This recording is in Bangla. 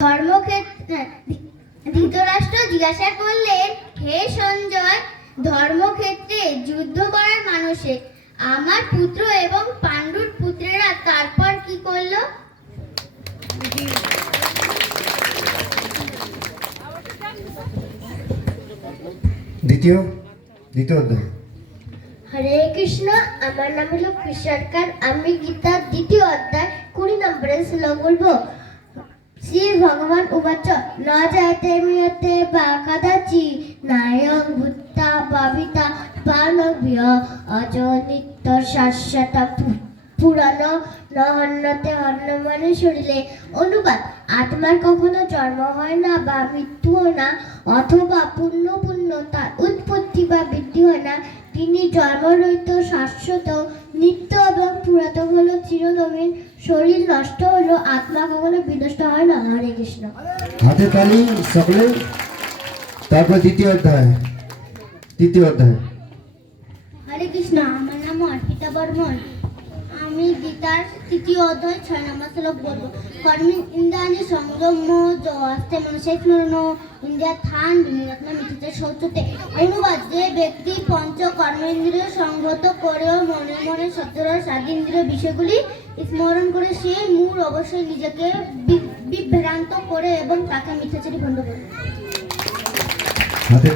ধর্মক্ষেত্রে ধৃতরাষ্ট্র জিজ্ঞাসা করলেন হে সঞ্জয় ধর্মক্ষেত্রে যুদ্ধ করার মানুষে আমার পুত্র এবং পাণ্ডুর পুত্রেরা তারপর কি করল? দ্বিতীয় দ্বিতীয় অধ্যায়। হরে কৃষ্ণ আমার নাম হলো কৃষারকার আমি গীতার দ্বিতীয় অধ্যায় কুড়ি নম্বরের শ্লোক বলব। শ্রী ভগবান উবাচ, ন যাতে মিয়তে বা কদাচি, নায়ং ভূতা ভাবিতা বানভ্য অজ নিত্য শাশ্বত পুরাণ নহন্যতে হন্য মানে শরীরে অনুবাদ, আত্মার কখনো জন্ম হয় না বা মৃত্যু হয় না, অথবা পুণ্য পুণ্য তার উৎপত্তি বা বৃদ্ধি হয় না। তিনি জন্মরহিত শাশ্বত নিত্য এবং পুরাতন হলো চিরনবীন শরীর নষ্ট হলো আত্মা কখনো বিনষ্ট হয় না। হরে কৃষ্ণ। হাতে তালি সকলে। তারপর দ্বিতীয় অধ্যায়। তৃতীয় অধ্যায়। হরে কৃষ্ণ আমার নাম অর্পিতা বর্মন। আমি গীতার তৃতীয় অধ্যায় ছয় নম্বর শ্লোক বলব। কর্মী ইন্দ্রাণী সংযম জস্তে মনুষ্য স্মরণ। ইন্দ্রিয়া থান বিনিরত্ন মিঠিতে শৌচতে। অনুবাদ যে ব্যক্তি পঞ্চ কর্মেন্দ্রিয় সংগত করেও মনে মনে সতেরো স্বাধীন্দ্রিয় বিষয়গুলি স্মরণ করে সে মূল অবশ্যই নিজেকে বিভ্রান্ত করে এবং তাকে মিথ্যাচারী বন্ধ করে। হাতে